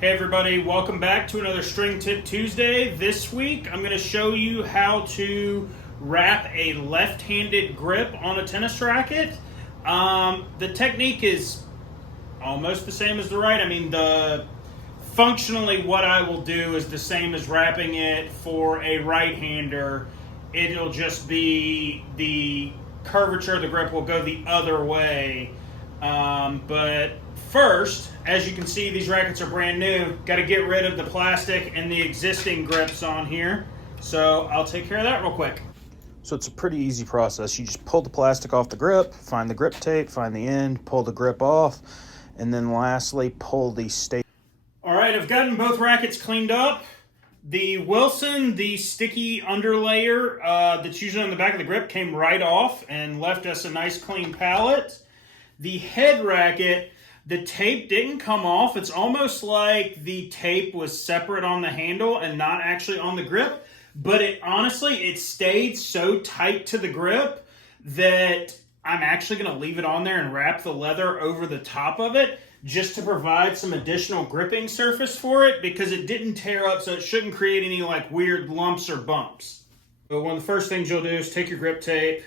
Hey everybody, welcome back to another String Tip Tuesday. This week I'm going to show you how to wrap a left-handed grip on a tennis racket. The technique is almost the same as the right. Functionally what I will do is the same as wrapping it for a right-hander. It'll just be the curvature of the grip will go the other way. But first, as you can see, these rackets are brand new. Got to get rid of the plastic and the existing grips on here. So I'll take care of that real quick. So it's a pretty easy process. You just pull the plastic off the grip, find the grip tape, find the end, pull the grip off, and then lastly pull the stay. All right, I've gotten both rackets cleaned up. The Wilson, the sticky underlayer that's usually on the back of the grip, came right off and left us a nice clean palette. The head racket, the tape didn't come off. It's almost like the tape was separate on the handle and not actually on the grip. But it stayed so tight to the grip that I'm actually going to leave it on there and wrap the leather over the top of it just to provide some additional gripping surface for it, because it didn't tear up, so it shouldn't create any like weird lumps or bumps. But one of the first things you'll do is take your grip tape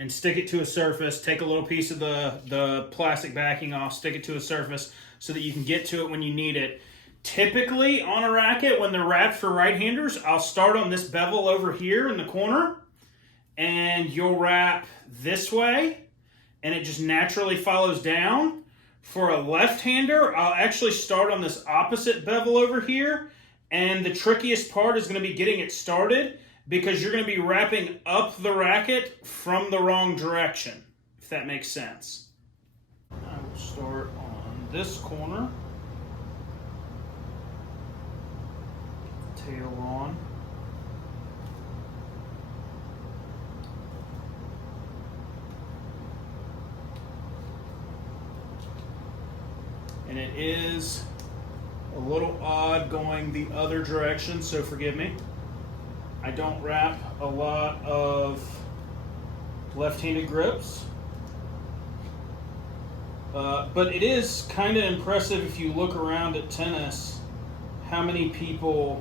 and stick it to a surface. Take a little piece of the plastic backing off, stick it to a surface so that you can get to it when you need it. Typically on a racket, when they're wrapped for right-handers, I'll start on this bevel over here in the corner, and you'll wrap this way, and it just naturally follows down. For a left-hander, I'll actually start on this opposite bevel over here, and the trickiest part is going to be getting it started, because you're going to be wrapping up the racket from the wrong direction, if that makes sense. I will start on this corner. Tail on. And it is a little odd going the other direction, so forgive me. I don't wrap a lot of left-handed grips, but it is kind of impressive if you look around at tennis how many people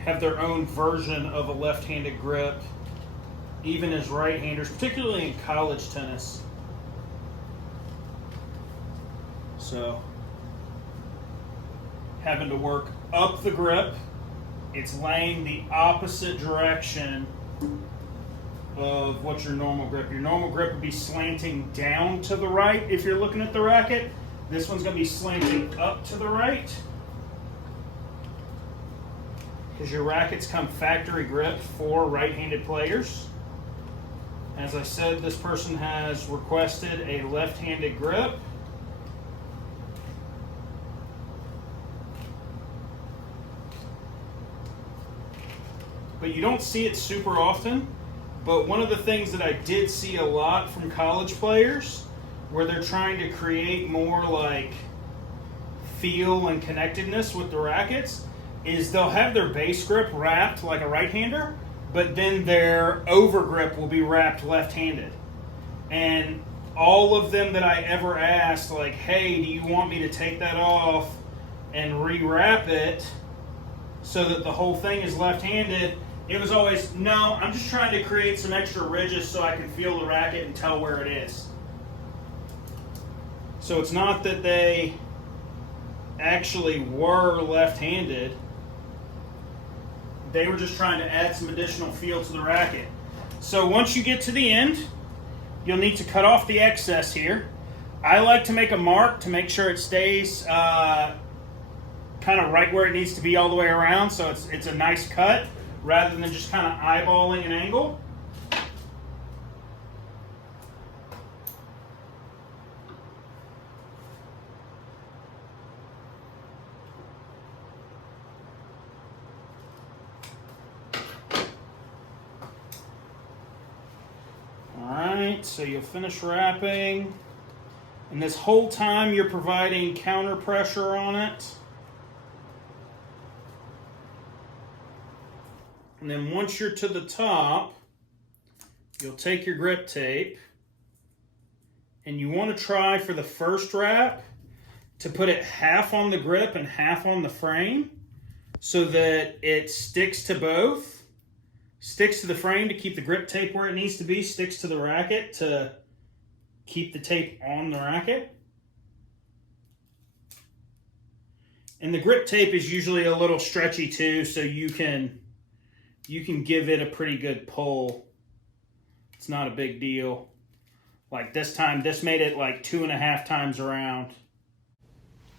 have their own version of a left-handed grip, even as right-handers, particularly in college tennis. So, having to work up the grip, it's laying the opposite direction of what your normal grip. Your normal grip would be slanting down to the right if you're looking at the racket. This one's going to be slanting up to the right, because your rackets come factory gripped for right-handed players. As I said, this person has requested a left-handed grip. But you don't see it super often. But one of the things that I did see a lot from college players, where they're trying to create more like feel and connectedness with the rackets, is they'll have their base grip wrapped like a right-hander, but then their over grip will be wrapped left-handed. And all of them that I ever asked, like, hey, do you want me to take that off and re-wrap it so that the whole thing is left-handed? It was always, no, I'm just trying to create some extra ridges so I can feel the racket and tell where it is. So it's not that they actually were left-handed. They were just trying to add some additional feel to the racket. So once you get to the end, you'll need to cut off the excess here. I like to make a mark to make sure it stays kind of right where it needs to be all the way around, so it's a nice cut, rather than just kind of eyeballing an angle. Alright, so you'll finish wrapping, and this whole time you're providing counter pressure on it. And then once you're to the top, you'll take your grip tape, and you want to try for the first wrap to put it half on the grip and half on the frame so that it sticks to both. Sticks to the frame to keep the grip tape where it needs to be, sticks to the racket to keep the tape on the racket. And the grip tape is usually a little stretchy too, so you can give it a pretty good pull. It's not a big deal. Like this time, this made it like 2.5 times around.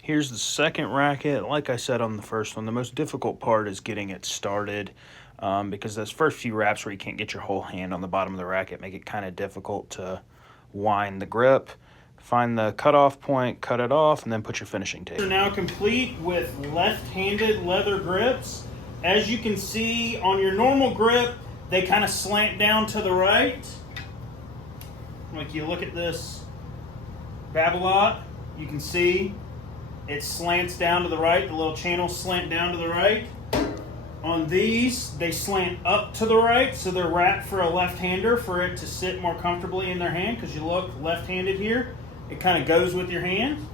Here's the second racket. Like I said on the first one, the most difficult part is getting it started because those first few wraps where you can't get your whole hand on the bottom of the racket make it kind of difficult to wind the grip. Find the cutoff point, cut it off, and then put your finishing tape. They're now complete with left-handed leather grips. As you can see on your normal grip, they kind of slant down to the right. Like you look at this Babolat, you can see it slants down to the right. The little channels slant down to the right. On these, they slant up to the right, so they're wrapped for a left-hander for it to sit more comfortably in their hand, because you look left-handed here. It kind of goes with your hand.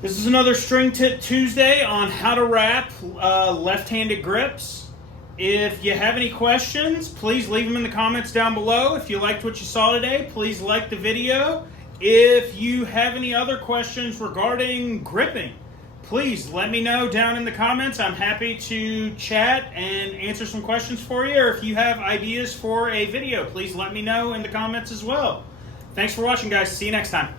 This is another String Tip Tuesday on how to wrap left-handed grips. If you have any questions, please leave them in the comments down below. If you liked what you saw today, please like the video. If you have any other questions regarding gripping, please let me know down in the comments. I'm happy to chat and answer some questions for you. Or if you have ideas for a video, please let me know in the comments as well. Thanks for watching, guys. See you next time.